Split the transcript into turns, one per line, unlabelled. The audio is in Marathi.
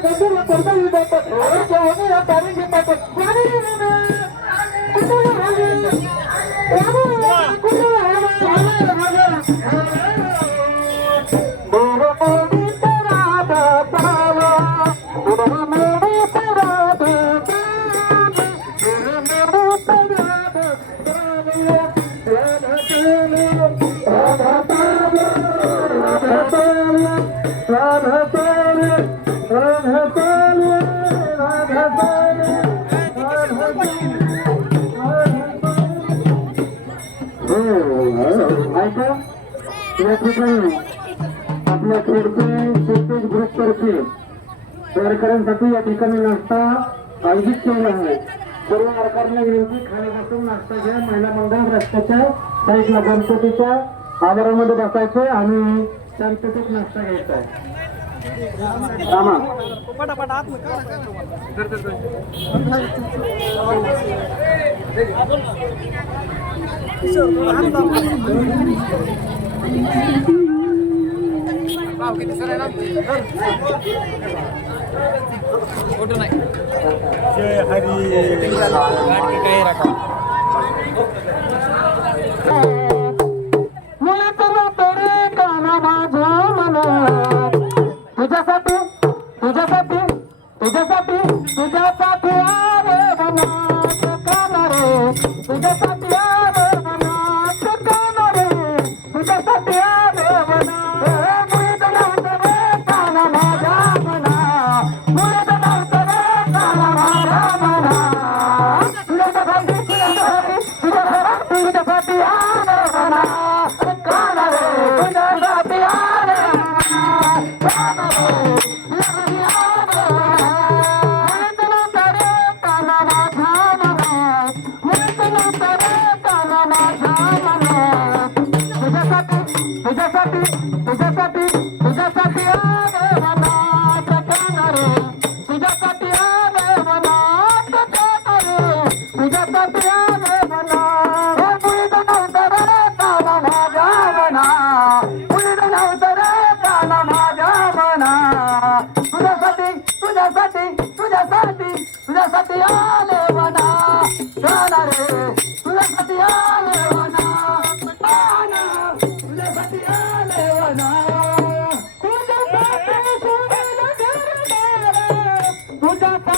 Gracias. உதவி மட்டும் உரைக்க உதவி பருகி மட்டும் या ठिकाणी आपल्या खेडचे शेतीज ग्रुपतर्फे वारकऱ्यांसाठी या ठिकाणी नाश्ता आयोजित केला आहे सर्व वारकऱ्यांना विनंती खाण्यापासून नाश्ता घ्या महिला मंडळ रस्त्याच्या साईडला गणपतीच्या आवारामध्ये बसायचं आणि शांततेत नाश्ता घ्यायचा आहे रामा तुझ्यासाठी तुझ्यासाठी तुझ्यासाठी तुझ्यासाठी आरे मनात तुझ्यासाठी পূজা